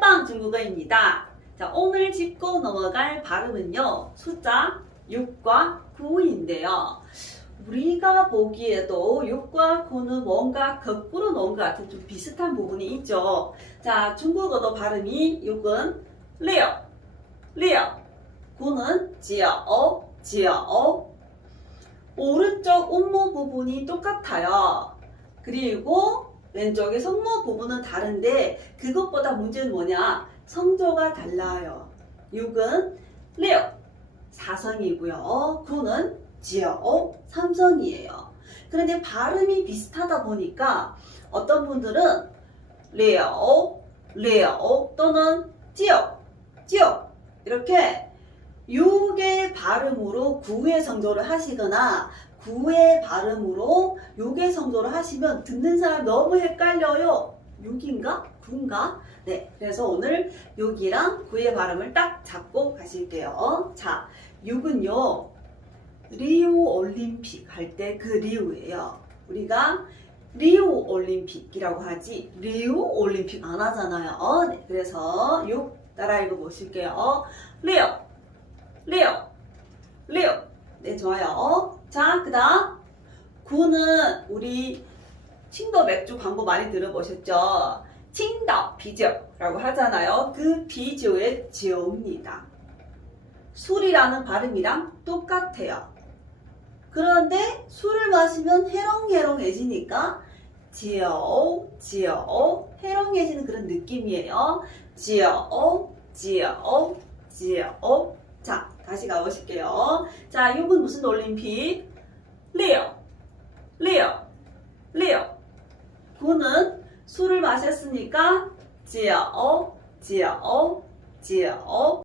짠빵 중국어입니다. 자, 오늘 짚고 넘어갈 발음은요. 숫자 6과 9인데요. 우리가 보기에도 6과 9는 뭔가 거꾸로 놓은 것 같은 좀 비슷한 부분이 있죠. 자, 중국어도 발음이 6은 리어, 리어, 9는 지어어, 지어어. 오른쪽 음모 부분이 똑같아요. 그리고 왼쪽의 성모 부분은 다른데 그것보다 문제는 뭐냐? 성조가 달라요. 6은 리어, 사성이고요. 9는 지어, 삼성이에요. 그런데 발음이 비슷하다 보니까 어떤 분들은 레어, 레어 또는 지어, 지어 이렇게 6의 발음으로 9의 성조를 하시거나 9의 발음으로 6의 성조를 하시면 듣는 사람 너무 헷갈려요. 6인가? 9인가? 네, 그래서 오늘 6이랑 9의 발음을 딱 잡고 가실게요. 자, 6은요, 리우 올림픽 할 때 그 리우예요. 우리가 리우 올림픽이라고 하지, 리우 올림픽 안 하잖아요. 네, 그래서 6 따라 읽어 보실게요. 리우, 리우, 리우. 네, 좋아요. 자, 그 다음. 9는 우리 칭도 맥주 광고 많이 들어보셨죠? 칭다 비저라고 하잖아요. 그 비저의 지어입니다. 술이라는 발음이랑 똑같아요. 그런데 술을 마시면 해롱해롱해지니까 지어, 지어, 해롱해지는 그런 느낌이에요. 지어, 지어, 지어. 자, 다시 가보실게요. 자, 이건 무슨 올림픽? 레어, 레어, 레어. 9는 술을 마셨으니까 지어, 지어, 지어.